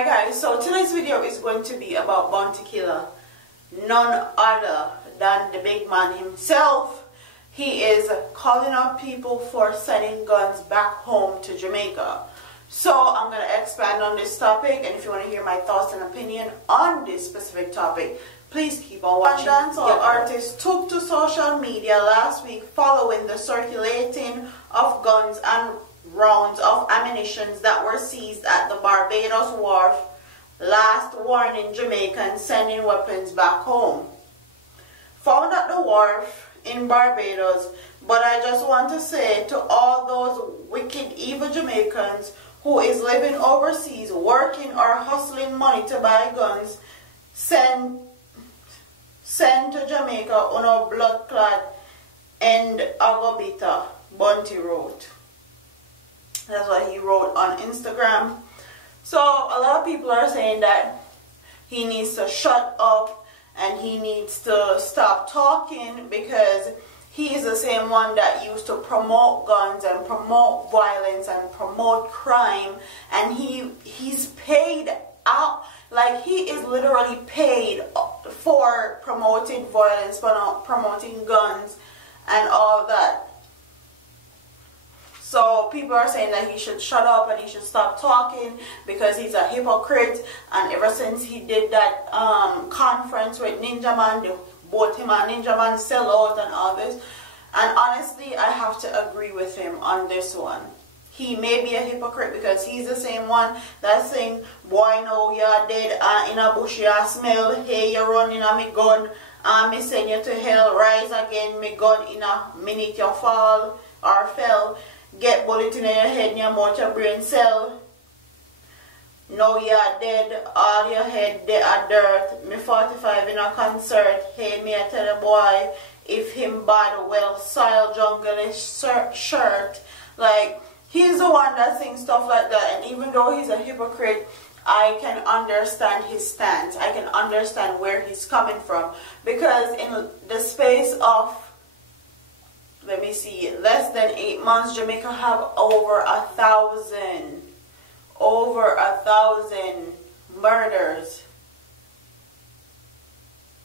Hi guys, so tonight's video is going to be about Bounty Killer, none other than the big man himself. He is calling out people for sending guns back home to Jamaica. So I'm going to expand on this topic, and if you want to hear my thoughts and opinion on this specific topic, please keep on watching. A dancehall artist took to social media last week following the circulating of guns and rounds of ammunition that were seized at the Barbados Wharp, last warning Jamaicans sending weapons back home. Found at the wharf in Barbados, but I just want to say to all those wicked, evil Jamaicans who is living overseas, working or hustling money to buy guns, send to Jamaica on our blood clot and Agobita, Bounty wrote. That's what he wrote on Instagram. So a lot of people are saying that he needs to shut up and he needs to stop talking, because he is the same one that used to promote guns and promote violence and promote crime, and he's paid out. Like, he is literally paid for promoting violence, for promoting guns and all that. So people are saying that he should shut up and he should stop talking because he's a hypocrite. And ever since he did that conference with Ninja Man, both him and Ninja Man sell out and all this. And honestly, I have to agree with him on this one. He may be a hypocrite because he's the same one that's saying, boy, no, you're dead in a bush, you smell. Hey, you're running on me gun. Me send you to hell, rise again, me gun in a minute you fall or fell. Get bullet in your head, in your mouth, your brain cell. Now you are dead, all your head, they are dirt. Me 45 in a concert. Hey, me I tell the boy, if him buy the well soil jungle shirt. Like, he's the one that sings stuff like that. And even though he's a hypocrite, I can understand his stance. I can understand where he's coming from. Because in the space of, let me see, less than 8 months, Jamaica have over 1,000 murders.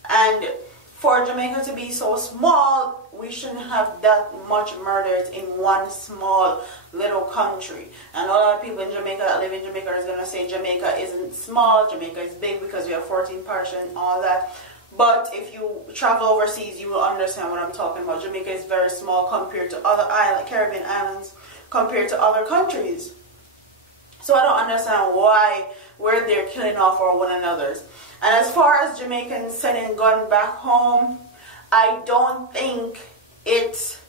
And for Jamaica to be so small, we shouldn't have that much murders in one small little country. And a lot of people in Jamaica that live in Jamaica is going to say Jamaica isn't small, Jamaica is big because we have 14 parishes and all that. But if you travel overseas, you will understand what I'm talking about. Jamaica is very small compared to other Caribbean islands, compared to other countries. So I don't understand why we're there killing off one another. And as far as Jamaicans sending guns back home, I don't think it's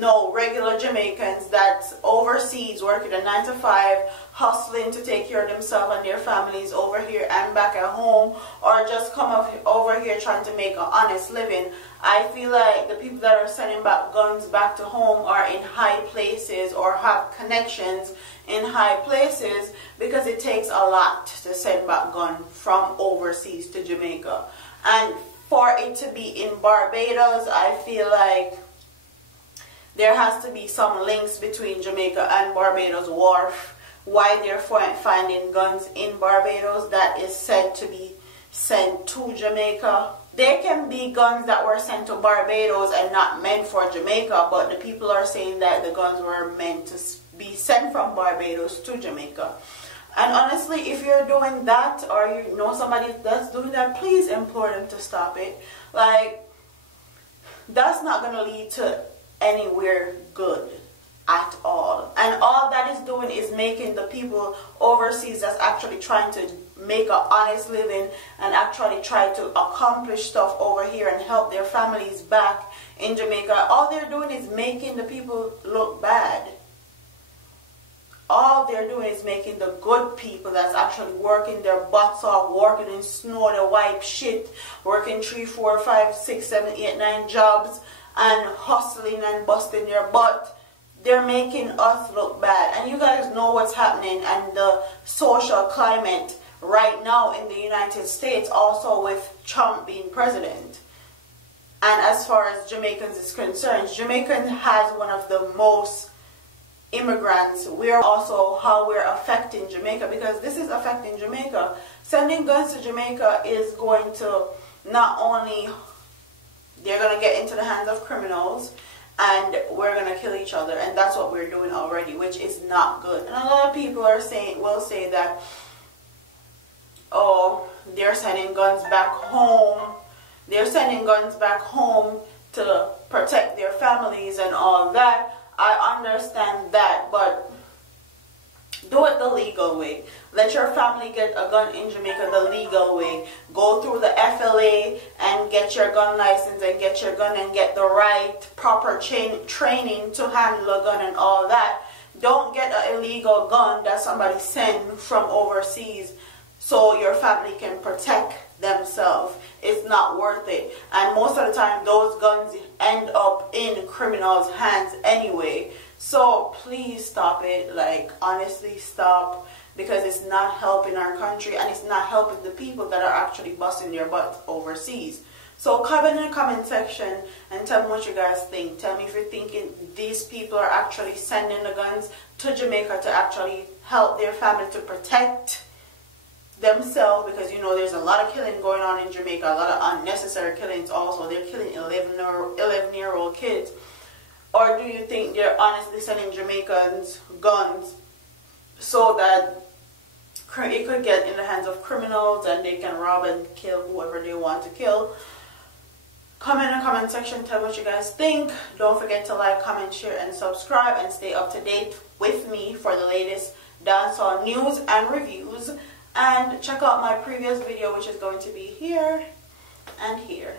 no regular Jamaicans that's overseas working a 9 to 5, hustling to take care of themselves and their families over here and back at home, or just come over here trying to make an honest living. I feel like the people that are sending back guns back to home are in high places or have connections in high places, because it takes a lot to send back guns from overseas to Jamaica. And for it to be in Barbados, I feel like there has to be some links between Jamaica and Barbados Wharf. Why they're finding guns in Barbados that is said to be sent to Jamaica. There can be guns that were sent to Barbados and not meant for Jamaica, but the people are saying that the guns were meant to be sent from Barbados to Jamaica. And honestly, if you're doing that, or you know somebody that's doing that, please implore them to stop it. Like, that's not going to lead to anywhere good at all. And all that is doing is making the people overseas that's actually trying to make an honest living and actually try to accomplish stuff over here and help their families back in Jamaica, all they're doing is making the people look bad. All they're doing is making the good people that's actually working their butts off, working in snow to wipe shit, working 3, 4, 5, 6, 7, 8, 9 jobs, and hustling and busting their butt. They're making us look bad. And you guys know what's happening and the social climate right now in the United States, also with Trump being president. And as far as Jamaicans is concerned, Jamaican has one of the most immigrants, we're also how we're affecting Jamaica, because this is affecting Jamaica. Sending guns to Jamaica is going to not only, they're going to get into the hands of criminals, and we're going to kill each other, and that's what we're doing already, which is not good. And a lot of people will say that, oh, they're sending guns back home. They're sending guns back home to protect their families and all that. I understand that, but do it the legal way. Let your family get a gun in Jamaica the legal way. Go through the FLA and get your gun license and get your gun and get the right proper training to handle a gun and all that. Don't get an illegal gun that somebody sent from overseas so your family can protect themselves. It's not worth it. And most of the time those guns end up in criminals' hands anyway. So please stop it. Like, honestly, stop, because it's not helping our country and it's not helping the people that are actually busting their butts overseas. So comment in the comment section and tell me what you guys think. Tell me if you're thinking these people are actually sending the guns to Jamaica to actually help their family to protect themselves, because you know there's a lot of killing going on in Jamaica, a lot of unnecessary killings also. They're killing 11-year-old kids. Or do you think they're honestly sending Jamaicans guns so that it could get in the hands of criminals and they can rob and kill whoever they want to kill? Comment in the comment section, tell me what you guys think. Don't forget to like, comment, share, and subscribe, and stay up to date with me for the latest dancehall news and reviews. And check out my previous video, which is going to be here and here.